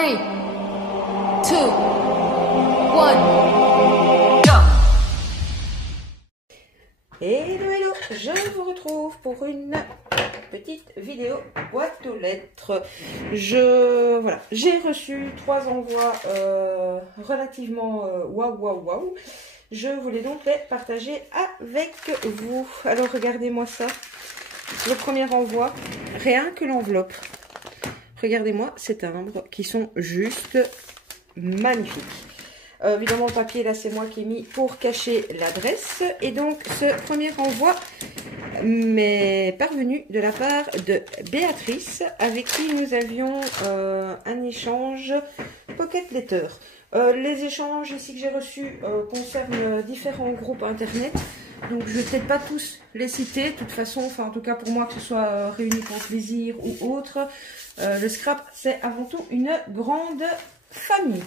3, 2, 1, go! Hello, je vous retrouve pour une petite vidéo boîte aux lettres. Voilà, j'ai reçu 3 envois relativement waouh. Je voulais donc les partager avec vous. Alors regardez-moi ça. Le premier envoi, rien que l'enveloppe. Regardez-moi ces timbres qui sont juste magnifiques. Évidemment, le papier, là, c'est moi qui ai mis pour cacher l'adresse. Et donc, ce premier envoi m'est parvenu de la part de Béatrice, avec qui nous avions un échange Pocket Letter. Les échanges ici que j'ai reçus concernent différents groupes internet. Donc, je ne vais peut-être pas tous les citer. De toute façon, enfin, en tout cas pour moi, que ce soit Réunis pour le plaisir ou autre, le scrap, c'est avant tout une grande famille.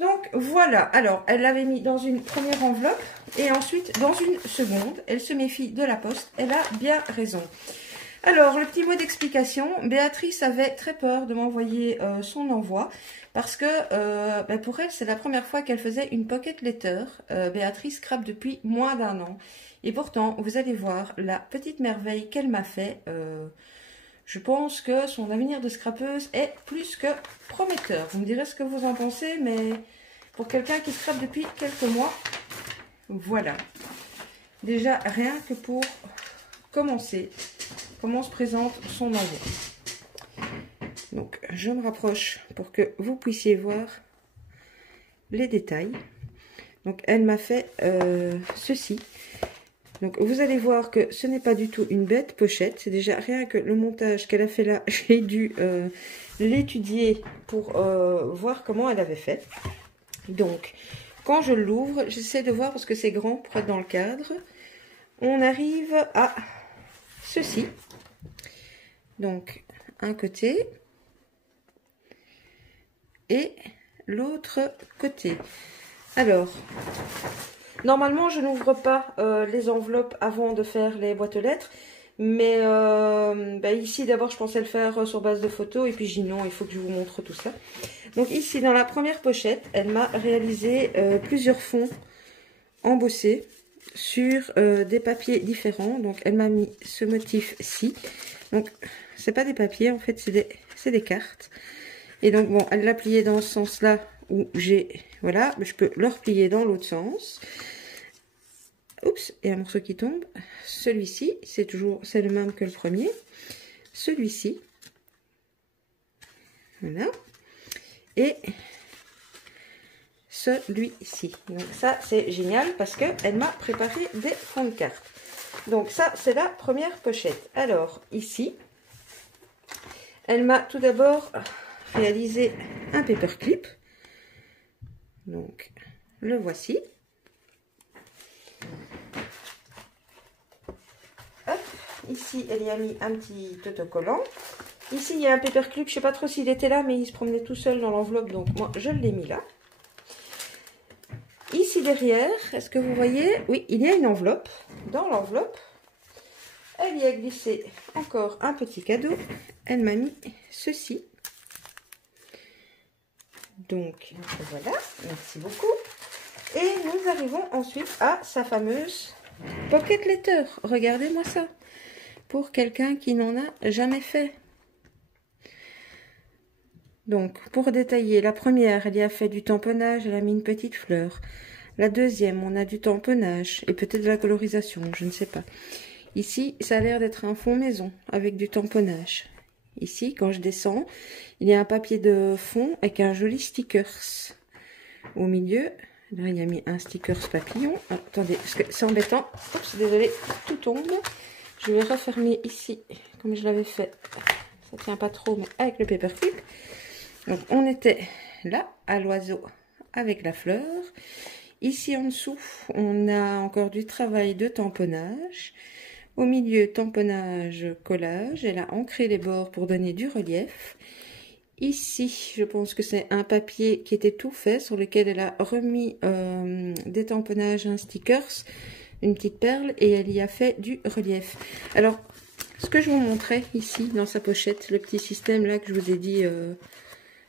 Donc voilà, alors elle l'avait mis dans une première enveloppe et ensuite dans une seconde. Elle se méfie de la poste, elle a bien raison. Alors le petit mot d'explication, Béatrice avait très peur de m'envoyer son envoi parce que pour elle c'est la première fois qu'elle faisait une pocket letter. Béatrice scrape depuis moins d'1 an et pourtant vous allez voir la petite merveille qu'elle m'a fait. Je pense que son avenir de scrapeuse est plus que prometteur. Vous me direz ce que vous en pensez, mais pour quelqu'un qui scrape depuis quelques mois, voilà. Déjà, rien que pour commencer, comment se présente son envoi. Donc, je me rapproche pour que vous puissiez voir les détails. Donc, elle m'a fait ceci. Donc vous allez voir que ce n'est pas du tout une bête pochette. C'est déjà rien que le montage qu'elle a fait là. J'ai dû l'étudier pour voir comment elle avait fait. Donc quand je l'ouvre, j'essaie de voir parce que c'est grand pour être dans le cadre. On arrive à ceci. Donc un côté et l'autre côté. Alors... normalement, je n'ouvre pas les enveloppes avant de faire les boîtes aux lettres. Mais ici, d'abord, je pensais le faire sur base de photos. Et puis, j'ai dit non, il faut que je vous montre tout ça. Donc ici, dans la première pochette, elle m'a réalisé plusieurs fonds embossés sur des papiers différents. Donc, elle m'a mis ce motif-ci. Donc, c'est pas des papiers, en fait, c'est des cartes. Et donc, bon, elle l'a plié dans ce sens-là où j'ai... voilà, je peux le replier dans l'autre sens. Oups, et un morceau qui tombe. Celui-ci, c'est le même que le premier. Celui-ci. Voilà. Et celui-ci. Donc ça, c'est génial parce qu'elle m'a préparé des fonds de cartes. Donc ça, c'est la première pochette. Alors, ici, elle m'a tout d'abord réalisé un paperclip. Donc, le voici. Hop, ici, elle y a mis un petit autocollant. Ici, il y a un paperclip. Je ne sais pas trop s'il était là, mais il se promenait tout seul dans l'enveloppe. Donc, moi, je l'ai mis là. Ici, derrière, est-ce que vous voyez? Oui, il y a une enveloppe. Dans l'enveloppe, elle y a glissé encore un petit cadeau. Elle m'a mis ceci. Donc, voilà. Merci beaucoup. Et nous arrivons ensuite à sa fameuse pocket letter. Regardez-moi ça. Pour quelqu'un qui n'en a jamais fait. Donc, pour détailler, la première, elle y a fait du tamponnage, elle a mis une petite fleur. La deuxième, on a du tamponnage et peut-être de la colorisation, je ne sais pas. Ici, ça a l'air d'être un fond maison avec du tamponnage. Ici, quand je descends, il y a un papier de fond avec un joli stickers. Au milieu, là, il y a mis un stickers papillon. Ah, attendez, parce que c'est embêtant. Oups, désolé, tout tombe. Je vais refermer ici, comme je l'avais fait. Ça tient pas trop, mais avec le paperclip. Donc, on était là, à l'oiseau, avec la fleur. Ici, en dessous, on a encore du travail de tamponnage. Au milieu, tamponnage, collage. Elle a ancré les bords pour donner du relief. Ici, je pense que c'est un papier qui était tout fait, sur lequel elle a remis des tamponnages, un stickers, une petite perle, et elle y a fait du relief. Alors, ce que je vous montrais ici, dans sa pochette, le petit système là que je vous ai dit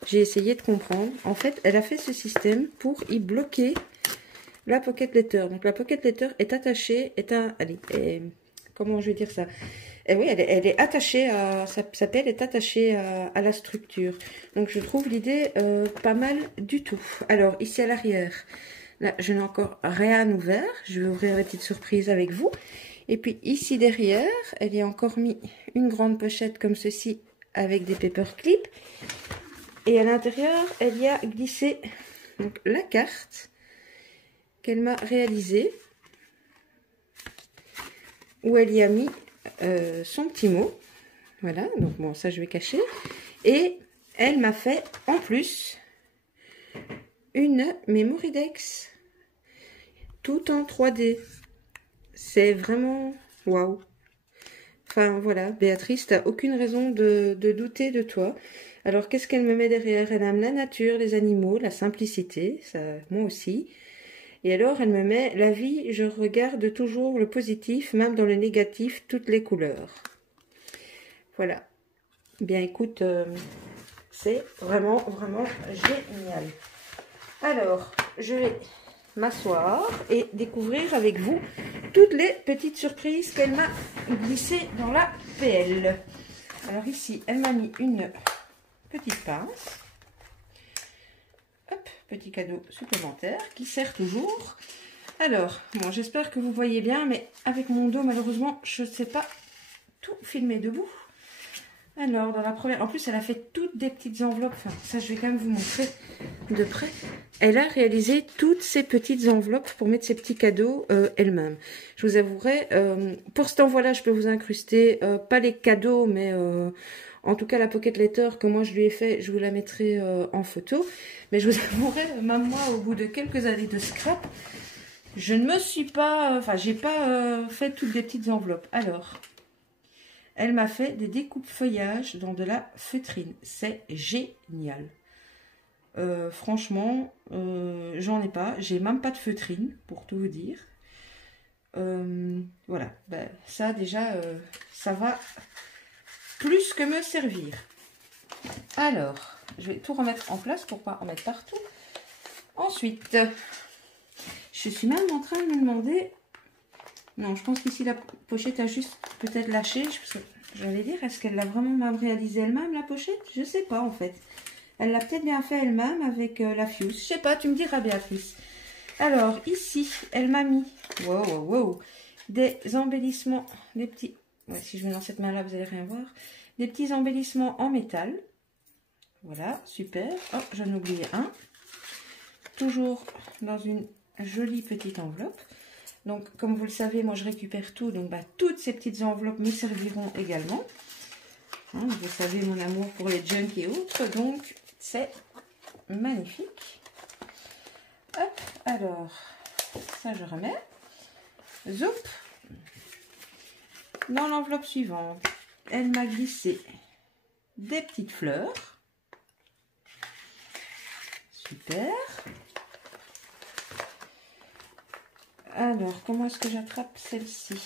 j'ai essayé de comprendre. En fait, elle a fait ce système pour y bloquer la pocket letter. Donc la pocket letter est attachée, comment je vais dire ça? Oui, elle est attachée à, sa pelle est attachée à la structure. Donc je trouve l'idée pas mal du tout. Alors ici à l'arrière, là je n'ai encore rien ouvert. Je vais ouvrir la petite surprise avec vous. Et puis ici derrière, elle y a encore mis une grande pochette comme ceci avec des paperclips. Et à l'intérieur, elle y a glissé donc, la carte qu'elle m'a réalisée. Où elle y a mis son petit mot. Voilà, donc bon, ça je vais cacher. Et elle m'a fait en plus une Memoridex tout en 3D. C'est vraiment waouh. Enfin voilà, Béatrice, t'as aucune raison de douter de toi. Alors qu'est-ce qu'elle me met derrière? Elle aime la nature, les animaux, la simplicité, ça, moi aussi. Et alors elle me met la vie, je regarde toujours le positif, même dans le négatif, toutes les couleurs. Voilà. Bien écoute, c'est vraiment, vraiment génial. Alors, je vais m'asseoir et découvrir avec vous toutes les petites surprises qu'elle m'a glissées dans la PL. Alors ici, elle m'a mis une petite pince. Hop, petit cadeau supplémentaire qui sert toujours. Alors, bon, j'espère que vous voyez bien, mais avec mon dos, malheureusement, je ne sais pas tout filmer debout. Alors, dans la première... En plus, elle a fait toutes des petites enveloppes. Enfin, ça, je vais quand même vous montrer de près. Elle a réalisé toutes ces petites enveloppes pour mettre ses petits cadeaux elle-même. Je vous avouerai, pour cet envoi-là, je peux vous incruster, pas les cadeaux, mais... en tout cas, la pocket letter que moi je lui ai fait, je vous la mettrai en photo. Mais je vous avouerai, même moi, au bout de quelques années de scrap, je ne me suis pas... Enfin, j'ai pas fait toutes des petites enveloppes. Alors, elle m'a fait des découpes feuillage dans de la feutrine. C'est génial. Franchement, j'en ai pas. J'ai même pas de feutrine, pour tout vous dire. Voilà. Ben, ça, déjà, ça va... plus que me servir. Alors, je vais tout remettre en place pour pas en mettre partout. Ensuite, je suis même en train de me demander... Non, je pense qu'ici la pochette a juste peut-être lâché. J'allais dire, est-ce qu'elle l'a vraiment même réalisé elle-même la pochette? Je sais pas en fait. Elle l'a peut-être bien fait elle-même avec la fuse. Je sais pas, tu me diras Béatrice. Alors, ici, elle m'a mis... Wow, wow, wow. Des embellissements, des petits... Ouais, si je mets dans cette main-là, vous allez rien voir. Des petits embellissements en métal. Voilà, super. Oh, j'en ai oublié un. Toujours dans une jolie petite enveloppe. Donc, comme vous le savez, moi, je récupère tout. Donc, bah, toutes ces petites enveloppes me serviront également. Hein, vous savez mon amour pour les junk et autres. Donc, c'est magnifique. Hop, alors, ça, je remets. Zoup. Dans l'enveloppe suivante, elle m'a glissé des petites fleurs. Super. Alors, comment est-ce que j'attrape celle-ci?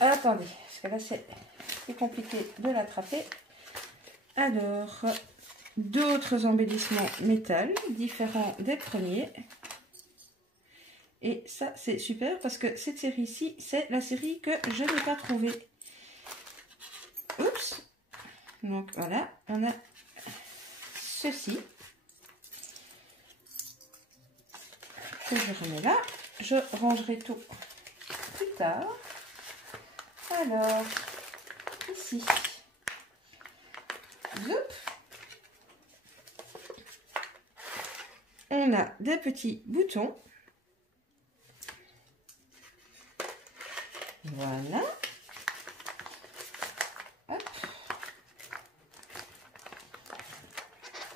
Attendez, parce que là, c'est compliqué de l'attraper. Alors, d'autres embellissements métal, différents des premiers. Et ça, c'est super parce que cette série-ci, c'est la série que je n'ai pas trouvée. Oups. Donc, voilà, on a ceci. Que je remets là. Je rangerai tout plus tard. Alors, ici. Zoup. On a des petits boutons. Voilà. Hop.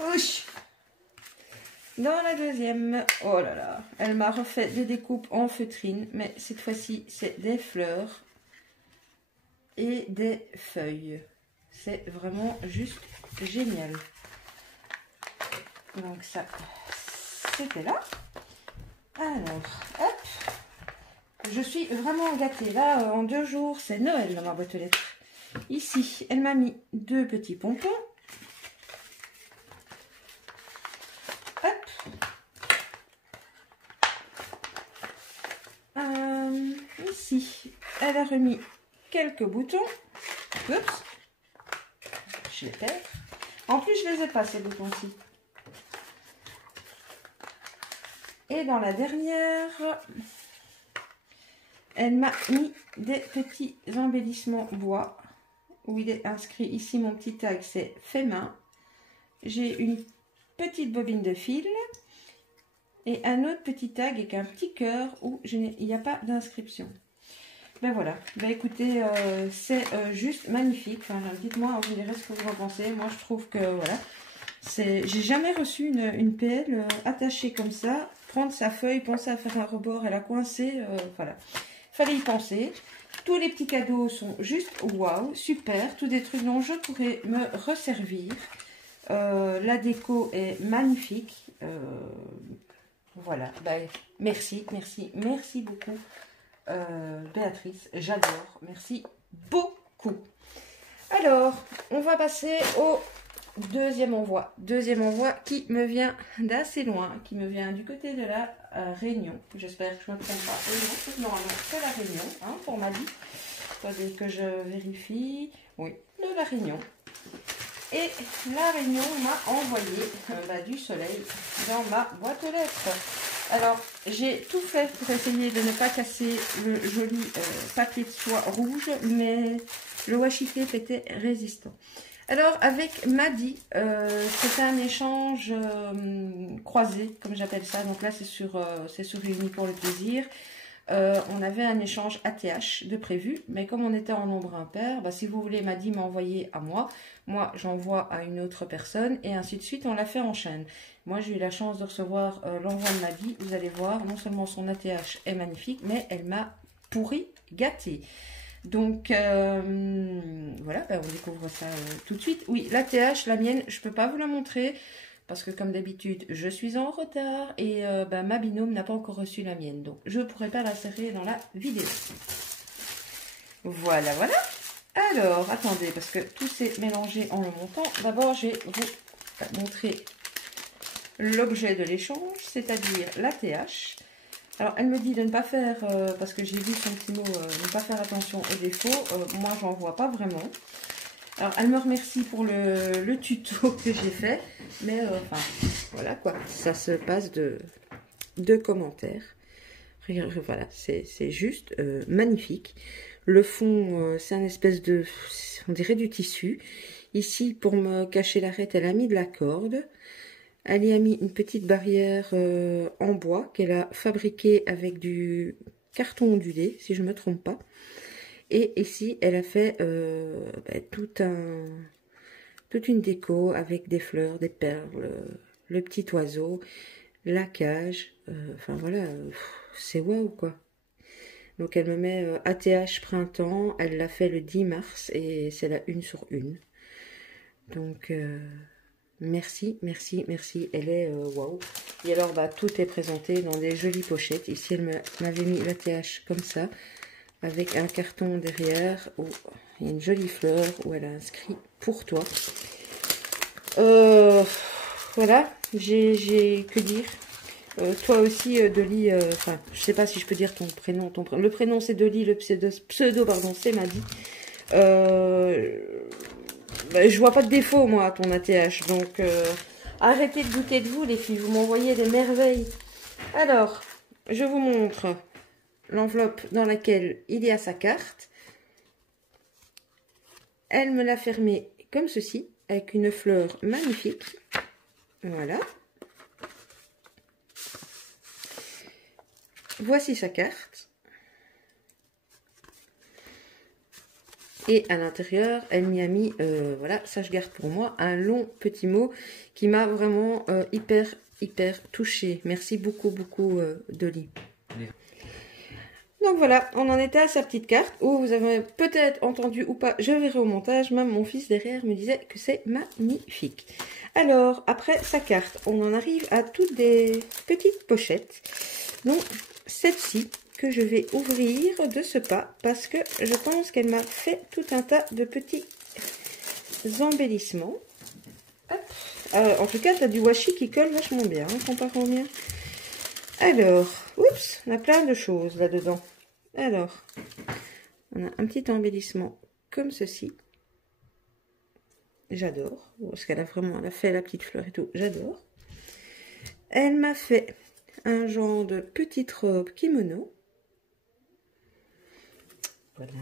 Ouch. Dans la deuxième, oh là là, elle m'a refait des découpes en feutrine, mais cette fois-ci, c'est des fleurs et des feuilles. C'est vraiment juste génial. Donc ça, c'était là. Alors, hop. Je suis vraiment gâtée. Là, en 2 jours, c'est Noël dans ma boîte aux lettres. Ici, elle m'a mis 2 petits pompons. elle a remis quelques boutons. Oups, je les perds. En plus, je les ai pas, ces boutons-ci. Et dans la dernière, elle m'a mis des petits embellissements bois. Où il est inscrit ici, mon petit tag, c'est fait main. J'ai une petite bobine de fil. Et un autre petit tag avec un petit cœur où il n'y a pas d'inscription. Ben voilà, ben écoutez, c'est juste magnifique. Enfin, dites-moi, vous direz ce que vous en pensez. Moi, je trouve que voilà, j'ai jamais reçu une PL attachée comme ça. Prendre sa feuille, penser à faire un rebord et la coincer, voilà. Fallait y penser. Tous les petits cadeaux sont juste waouh, super. Tous des trucs dont je pourrais me resservir. La déco est magnifique. Voilà, ben, merci beaucoup. Béatrice, j'adore, merci beaucoup. Alors, on va passer au deuxième envoi qui me vient d'assez loin, qui me vient du côté de la Réunion. J'espère que je ne me trompe pas. Et non, c'est normalement que la Réunion, hein, pour ma vie. Attendez que je vérifie. Oui, de la Réunion. Et la Réunion m'a envoyé du soleil dans ma boîte aux lettres. Alors, j'ai tout fait pour essayer de ne pas casser le joli papier de soie rouge, mais le washi tape était résistant. Alors, avec Maddy, c'était un échange croisé, comme j'appelle ça. Donc là, c'est sur Réunis pour le plaisir. On avait un échange ATH de prévu, mais comme on était en nombre impair, si vous voulez, Maddy m'a envoyé à moi j'envoie à une autre personne, et ainsi de suite, on l'a fait en chaîne. Moi, j'ai eu la chance de recevoir l'envoi de Maddy. Vous allez voir, non seulement son ATH est magnifique, mais elle m'a pourri gâté. Donc, voilà, on découvre ça tout de suite. Oui, l'ATH, la mienne, je ne peux pas vous la montrer, parce que comme d'habitude, je suis en retard, et ma binôme n'a pas encore reçu la mienne. Donc, je ne pourrai pas l'insérer dans la vidéo. Voilà, voilà. Alors, attendez, parce que tout s'est mélangé en le montant. D'abord, je vais vous montrer l'objet de l'échange, c'est-à-dire l'ATH. Alors, elle me dit de ne pas faire, parce que j'ai vu son petit mot, ne pas faire attention aux défauts. Moi, j'en vois pas vraiment. Alors, elle me remercie pour le tuto que j'ai fait. Mais, enfin, voilà quoi. Ça se passe de commentaires. Voilà, c'est juste magnifique. Le fond, c'est un espèce de, on dirait du tissu. Ici, pour me cacher l'arête, elle a mis de la corde. Elle y a mis une petite barrière en bois qu'elle a fabriquée avec du carton ondulé, si je ne me trompe pas. Et ici, elle a fait toute une déco avec des fleurs, des perles, le petit oiseau, la cage. Enfin voilà, c'est waouh quoi. Donc elle me met ATH printemps, elle l'a fait le 10 mars et c'est la 1 sur 1. Donc merci, elle est waouh. Et alors tout est présenté dans des jolies pochettes. Ici elle m'avait mis l'ATH comme ça, avec un carton derrière où il y a une jolie fleur où elle a inscrit pour toi. Voilà, j'ai que dire. Toi aussi, Dolly, enfin, je sais pas si je peux dire ton prénom. Le prénom c'est Dolly, le pseudo, pardon, c'est Maddy. Je vois pas de défaut, moi, à ton ATH. Donc, arrêtez de douter de vous, les filles. Vous m'envoyez des merveilles. Alors, je vous montre l'enveloppe dans laquelle il y a sa carte. Elle me l'a fermée comme ceci, avec une fleur magnifique. Voilà. Voici sa carte. Et à l'intérieur, elle m'y a mis, voilà, ça je garde pour moi, un long petit mot qui m'a vraiment hyper touchée. Merci beaucoup, Dolly. Donc voilà, on en était à sa petite carte, où vous avez peut-être entendu ou pas, je verrai au montage, même mon fils derrière me disait que c'est magnifique. Alors, après sa carte, on en arrive à toutes des petites pochettes. Donc, celle-ci, que je vais ouvrir de ce pas, parce que je pense qu'elle m'a fait tout un tas de petits embellissements. En tout cas, tu as du washi qui colle vachement bien, hein, comparé au mien. Alors, oups, on a plein de choses là-dedans. Alors, On a un petit embellissement comme ceci. J'adore. Parce qu'elle a vraiment, elle a fait la petite fleur et tout. J'adore. Elle m'a fait un genre de petite robe kimono. Voilà.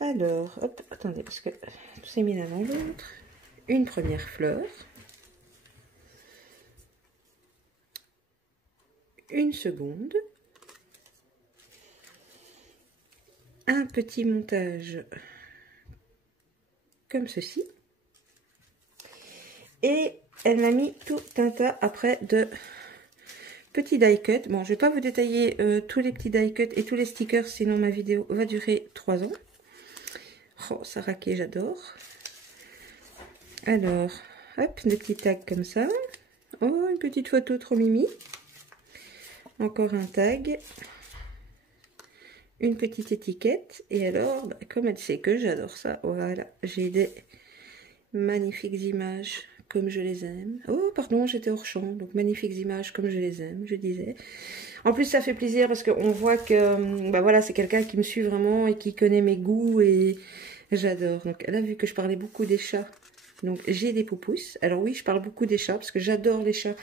Alors, hop, attendez, parce que tout s'est mis l'un dans l'autre. Une première fleur. Une seconde. Un petit montage comme ceci. Et elle m'a mis tout un tas après de petits die cut. Bon, je vais pas vous détailler tous les petits die cut et tous les stickers, sinon ma vidéo va durer 3 ans. Oh, ça raquait, j'adore. Alors, hop, des petits tags comme ça. Oh, une petite photo trop mimi. Encore un tag. Une petite étiquette. Et alors, bah, comme elle sait que j'adore ça, voilà, j'ai des magnifiques images comme je les aime. Oh, pardon, j'étais hors champ. Donc, magnifiques images comme je les aime, je disais. En plus, ça fait plaisir parce qu'on voit que, bah voilà, c'est quelqu'un qui me suit vraiment et qui connaît mes goûts et j'adore. Donc, elle a vu que je parlais beaucoup des chats. Donc, j'ai des poupousses. Alors oui, je parle beaucoup des chats parce que j'adore les chats.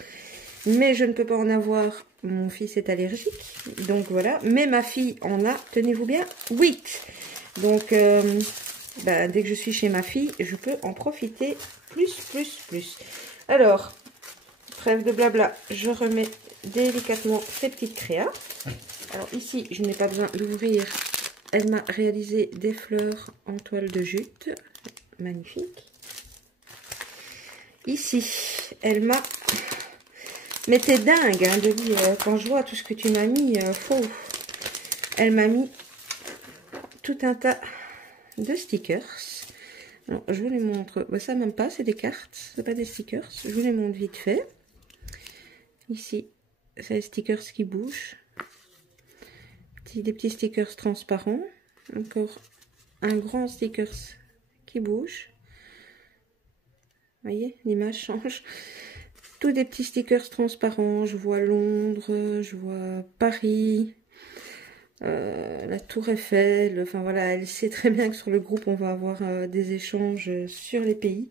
Mais je ne peux pas en avoir. Mon fils est allergique. Donc, voilà. Mais ma fille en a, tenez-vous bien, 8. Donc, bah, dès que je suis chez ma fille, je peux en profiter plus. Alors, trêve de blabla, je remets délicatement ces petites créas. Alors ici, je n'ai pas besoin d'ouvrir. Elle m'a réalisé des fleurs en toile de jute. Magnifique. Ici, elle m'a... Mais t'es dingue, hein, de dire, quand je vois tout ce que tu m'as mis, faux. Elle m'a mis tout un tas de stickers. Alors, je vous les montre. Bah, ça, même pas, c'est des cartes, c'est pas des stickers. Je vous les montre vite fait. Ici, c'est les stickers qui bougent. Des petits stickers transparents. Encore un grand stickers qui bouge. Vous voyez, l'image change. Tous des petits stickers transparents. Je vois Londres, je vois Paris, la Tour Eiffel. Enfin voilà, elle sait très bien que sur le groupe, on va avoir des échanges sur les pays.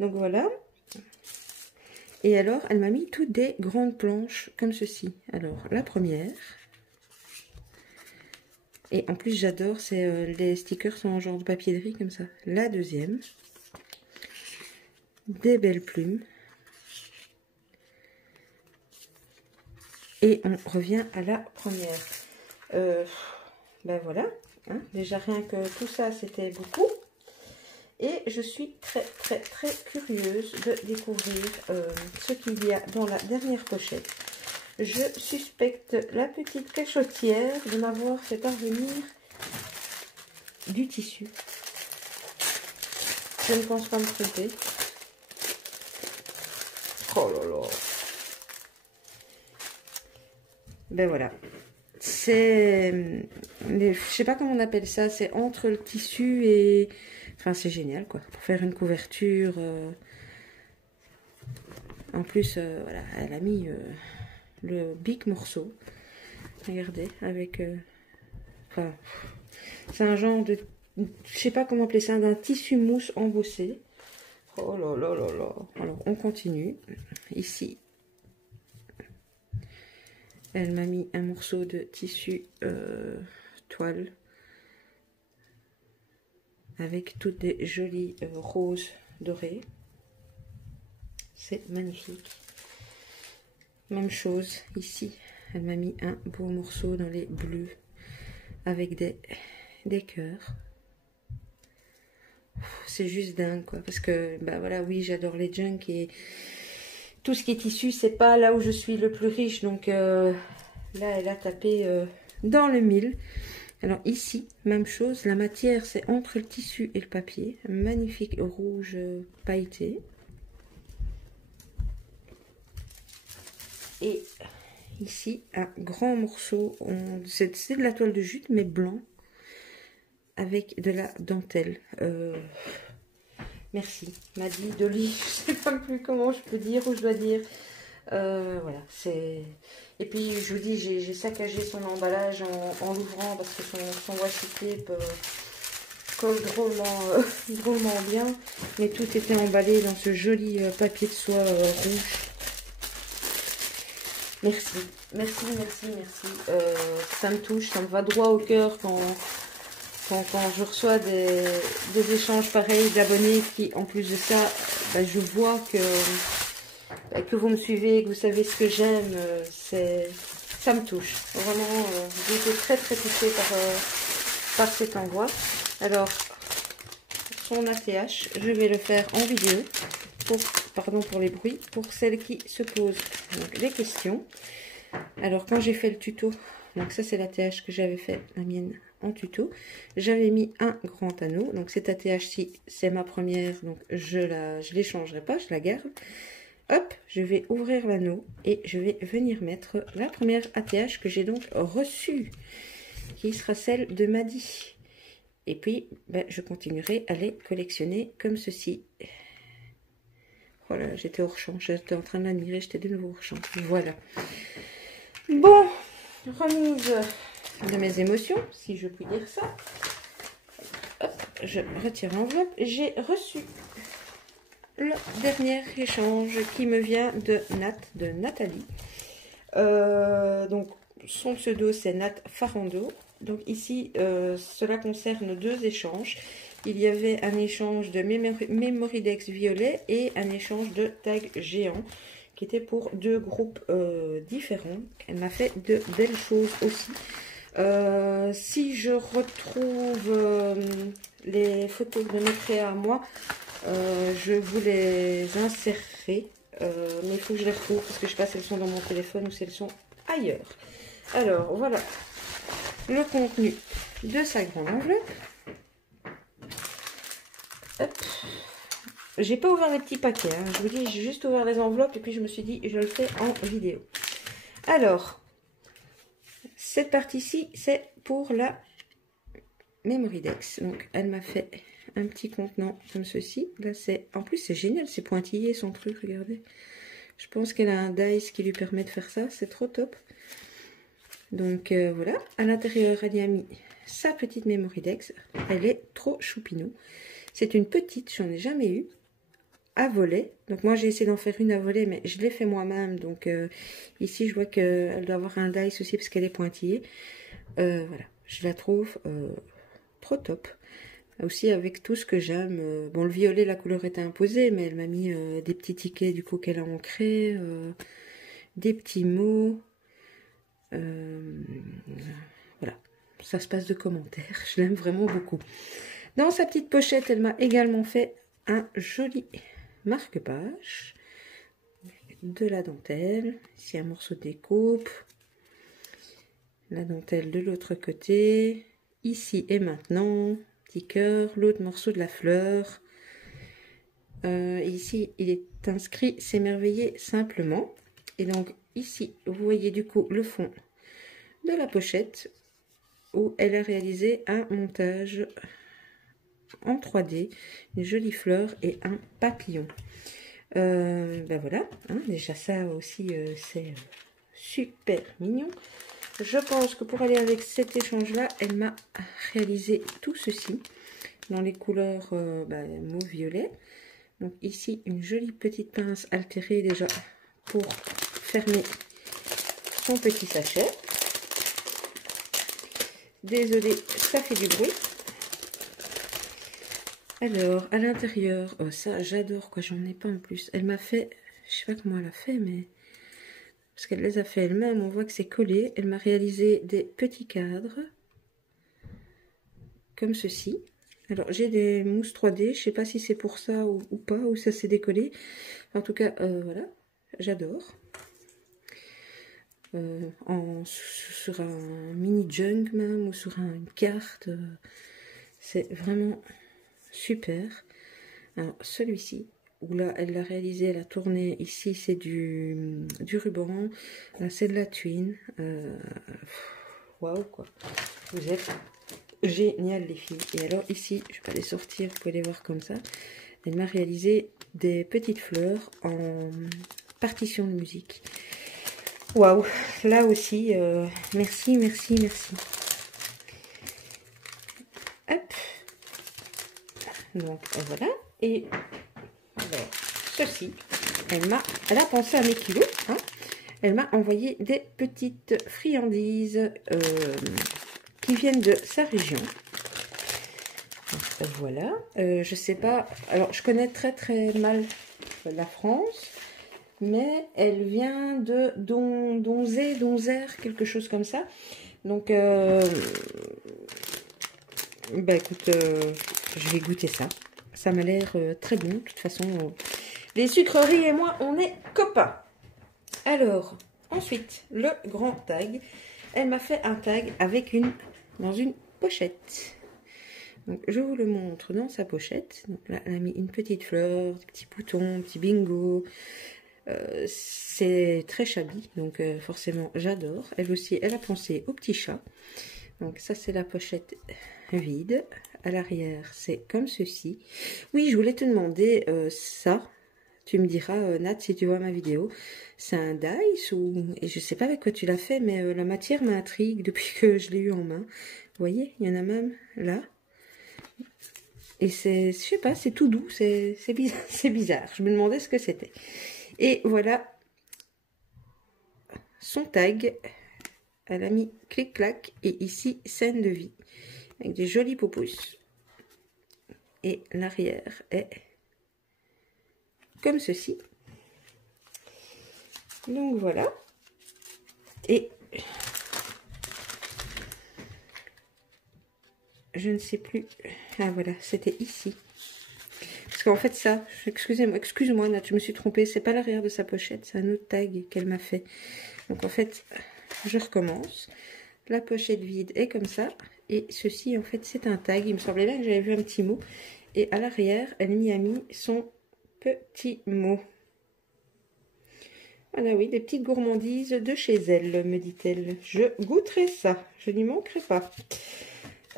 Donc voilà. Et alors, elle m'a mis toutes des grandes planches comme ceci. Alors, la première. Et en plus, j'adore, c'est les stickers sont en genre de papier de riz comme ça. La deuxième. Des belles plumes. Et on revient à la première. Ben voilà. Hein, déjà, rien que tout ça, c'était beaucoup. Et je suis très curieuse de découvrir ce qu'il y a dans la dernière pochette. Je suspecte la petite cachotière de m'avoir fait parvenir du tissu. Je ne pense pas me tromper. Oh là là. Ben voilà. C'est... Je sais pas comment on appelle ça. C'est entre le tissu et... Enfin, c'est génial, quoi. Pour faire une couverture. En plus, voilà, elle a mis le big morceau. Regardez, avec... Enfin, c'est un genre de... Je sais pas comment appeler ça, d'un tissu mousse embossé. Oh là là là là. Alors, on continue. Ici, elle m'a mis un morceau de tissu toile. Avec toutes des jolies roses dorées. C'est magnifique. Même chose ici. Elle m'a mis un beau morceau dans les bleus. Avec des cœurs. C'est juste dingue, quoi. Parce que, bah voilà, oui, j'adore les junk et tout ce qui est tissu, c'est pas là où je suis le plus riche. Donc là, elle a tapé dans le mille. Alors ici, même chose, la matière c'est entre le tissu et le papier. Magnifique rouge pailleté. Et ici, un grand morceau, c'est de la toile de jute mais blanc. Avec de la dentelle. Merci, m'a dit de lire, je sais pas plus comment je peux dire ou je dois dire. Voilà, c'est... Et puis, je vous dis, j'ai saccagé son emballage en l'ouvrant parce que son washi tape colle drôlement, drôlement bien. Mais tout était emballé dans ce joli papier de soie rouge. Merci, merci, merci, merci. Ça me touche, ça me va droit au cœur quand je reçois des échanges pareils d'abonnés qui, en plus de ça, bah, je vois que vous me suivez, que vous savez ce que j'aime. Ça me touche. Vraiment, j'ai été très très touchée par cet envoi. Alors, son ATH, je vais le faire en vidéo. Pardon pour les bruits, pour celles qui se posent donc, des questions. Alors, quand j'ai fait le tuto, donc ça c'est l'ATH que j'avais fait, la mienne en tuto, j'avais mis un grand anneau. Donc cette ATH-ci, c'est ma première, donc je l'échangerai pas, je la garde. Hop, je vais ouvrir l'anneau et je vais venir mettre la première ATH que j'ai donc reçue, qui sera celle de Maddy. Et puis, ben, je continuerai à les collectionner comme ceci. Voilà, j'étais hors champ, j'étais en train de l'admirer, j'étais de nouveau hors champ. Voilà. Bon, remise de mes émotions, si je puis dire ça. Hop, je retire l'enveloppe. J'ai reçu le dernier échange qui me vient de Nathalie. Donc, son pseudo, c'est Nat Farando. Donc ici, cela concerne 2 échanges. Il y avait un échange de Memoridex violet et un échange de tags géants qui était pour 2 groupes différents. Elle m'a fait de belles choses aussi. Si je retrouve les photos de mes créas à moi, je vous les insérerai. Mais il faut que je les retrouve parce que je ne sais pas si elles sont dans mon téléphone ou si elles sont ailleurs. Alors voilà le contenu de sa grande enveloppe. Hop. J'ai pas ouvert les petits paquets, hein. Je vous dis, j'ai juste ouvert les enveloppes et puis je me suis dit, je le fais en vidéo. Alors, cette partie-ci, c'est pour la Memoridex. Donc, elle m'a fait un petit contenant comme ceci. Là, c'est, en plus, c'est génial, c'est pointillé son truc, regardez. Je pense qu'elle a un dice qui lui permet de faire ça, c'est trop top. Donc, voilà. À l'intérieur, elle y a mis sa petite Memoridex. Elle est trop choupinou. C'est une petite, j'en ai jamais eu, à volet. Donc moi j'ai essayé d'en faire une à volet, mais je l'ai fait moi-même. Donc ici je vois qu'elle doit avoir un dice aussi parce qu'elle est pointillée. Voilà, je la trouve trop top. Aussi avec tout ce que j'aime. Bon, le violet, la couleur était imposée, mais elle m'a mis des petits tickets du coup qu'elle a ancrés, des petits mots. Voilà, ça se passe de commentaires. Je l'aime vraiment beaucoup. Dans sa petite pochette, elle m'a également fait un joli marque-page, de la dentelle, ici un morceau de découpe, la dentelle de l'autre côté, ici et maintenant, petit cœur, l'autre morceau de la fleur. Ici, il est inscrit s'émerveiller simplement. Et donc ici, vous voyez du coup le fond de la pochette où elle a réalisé un montage en 3D, une jolie fleur et un papillon. Ben voilà, hein, déjà ça aussi c'est super mignon. Je pense que pour aller avec cet échange là, elle m'a réalisé tout ceci dans les couleurs mauve violet. Donc ici une jolie petite pince altérée déjà pour fermer son petit sachet. Désolée, ça fait du bruit. Alors, à l'intérieur, oh, ça j'adore quoi, j'en ai pas en plus. Elle m'a fait, je sais pas comment elle a fait, mais parce qu'elle les a fait elle-même, on voit que c'est collé. Elle m'a réalisé des petits cadres comme ceci. Alors, j'ai des mousses 3D, je sais pas si c'est pour ça ou pas, ou ça s'est décollé. En tout cas, voilà, j'adore. Sur un mini junk même, ou sur une carte, c'est vraiment super. Alors celui-ci, où là elle l'a réalisé, elle a tourné, ici c'est du ruban, là c'est de la twine. Waouh quoi, vous êtes génial les filles. Et alors ici, je vais pas les sortir, vous pouvez les voir comme ça. Elle m'a réalisé des petites fleurs en partition de musique. Waouh, là aussi, merci, merci, merci. Hop. Donc voilà. Et alors, ceci, elle a pensé à mes kilos. Hein. Elle m'a envoyé des petites friandises qui viennent de sa région. Donc, voilà. Je sais pas. Alors, je connais très très mal la France. Mais elle vient de Donzère, quelque chose comme ça. Donc, bah écoute, je vais goûter ça. Ça m'a l'air très bon. De toute façon, les sucreries et moi, on est copains. Alors, ensuite, le grand tag. Elle m'a fait un tag avec dans une pochette. Donc, je vous le montre dans sa pochette. Donc là, elle a mis une petite fleur, des petits boutons, un petit bingo. C'est très shabby, donc forcément j'adore. Elle aussi, elle a pensé au petit chat. Donc ça, c'est la pochette vide. À l'arrière, c'est comme ceci. Oui, je voulais te demander ça. Tu me diras, Nat, si tu vois ma vidéo. C'est un dice ou... Et je sais pas avec quoi tu l'as fait, mais la matière m'intrigue depuis que je l'ai eu en main. Vous voyez, il y en a même là. Et c'est, je sais pas, c'est tout doux, c'est bizarre, c'est bizarre. Je me demandais ce que c'était. Et voilà son tag. Elle a mis clic-clac et ici scène de vie avec des jolis poupousses. Et l'arrière est comme ceci. Donc voilà. Et je ne sais plus. Ah voilà, c'était ici. Parce qu'en fait ça, excuse-moi Nat, je me suis trompée, c'est pas l'arrière de sa pochette, c'est un autre tag qu'elle m'a fait. Donc en fait, je recommence. La pochette vide est comme ça, et ceci en fait c'est un tag, il me semblait bien que j'avais vu un petit mot. Et à l'arrière, elle m'y a mis son petit mot. Voilà, oui, des petites gourmandises de chez elle, me dit-elle. Je goûterai ça, je n'y manquerai pas.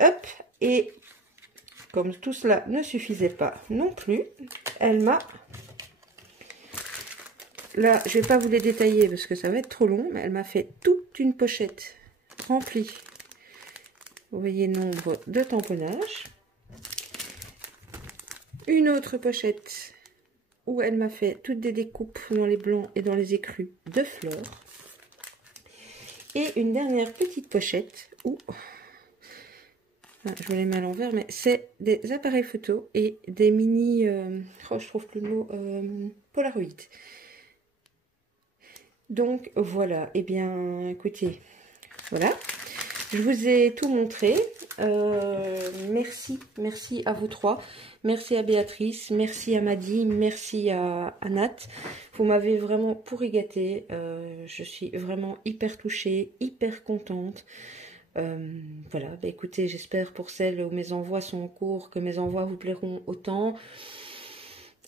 Hop, et... comme tout cela ne suffisait pas non plus, elle m'a... Là, je ne vais pas vous les détailler parce que ça va être trop long, mais elle m'a fait toute une pochette remplie. Vous voyez, nombre de tamponnages. Une autre pochette où elle m'a fait toutes des découpes dans les blancs et dans les écrus de fleurs. Et une dernière petite pochette où... je les mets à l'envers, mais c'est des appareils photo et des mini, je trouve plus le mot, Polaroid. Donc voilà, et bien écoutez, voilà, je vous ai tout montré. Merci à vous trois, merci à Béatrice, merci à Maddy, merci à Nat. Vous m'avez vraiment pourri gâté, je suis vraiment hyper touchée, hyper contente. Voilà, bah écoutez, j'espère pour celles où mes envois sont en cours que mes envois vous plairont autant.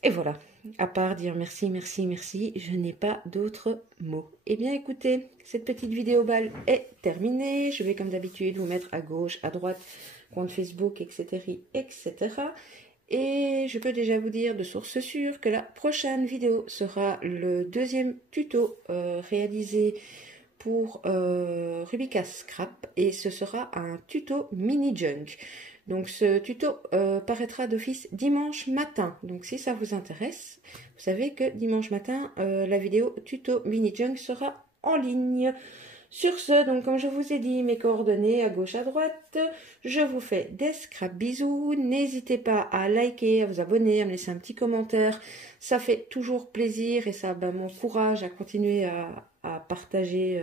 Et voilà, à part dire merci, merci, merci, je n'ai pas d'autres mots. Eh bien écoutez, cette petite vidéo balle est terminée. Je vais comme d'habitude vous mettre à gauche, à droite, compte Facebook, etc., etc. Et je peux déjà vous dire de source sûre que la prochaine vidéo sera le deuxième tuto réalisé pour Rubica Scrap, et ce sera un tuto mini junk. Donc ce tuto paraîtra d'office dimanche matin. Donc si ça vous intéresse, vous savez que dimanche matin la vidéo tuto mini junk sera en ligne. Sur ce, donc comme je vous ai dit, mes coordonnées à gauche à droite, je vous fais des scrap bisous. N'hésitez pas à liker, à vous abonner, à me laisser un petit commentaire. Ça fait toujours plaisir et ça m'encourage à continuer à partager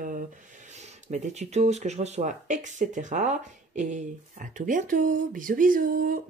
des tutos, ce que je reçois, etc. Et à tout bientôt. Bisous, bisous.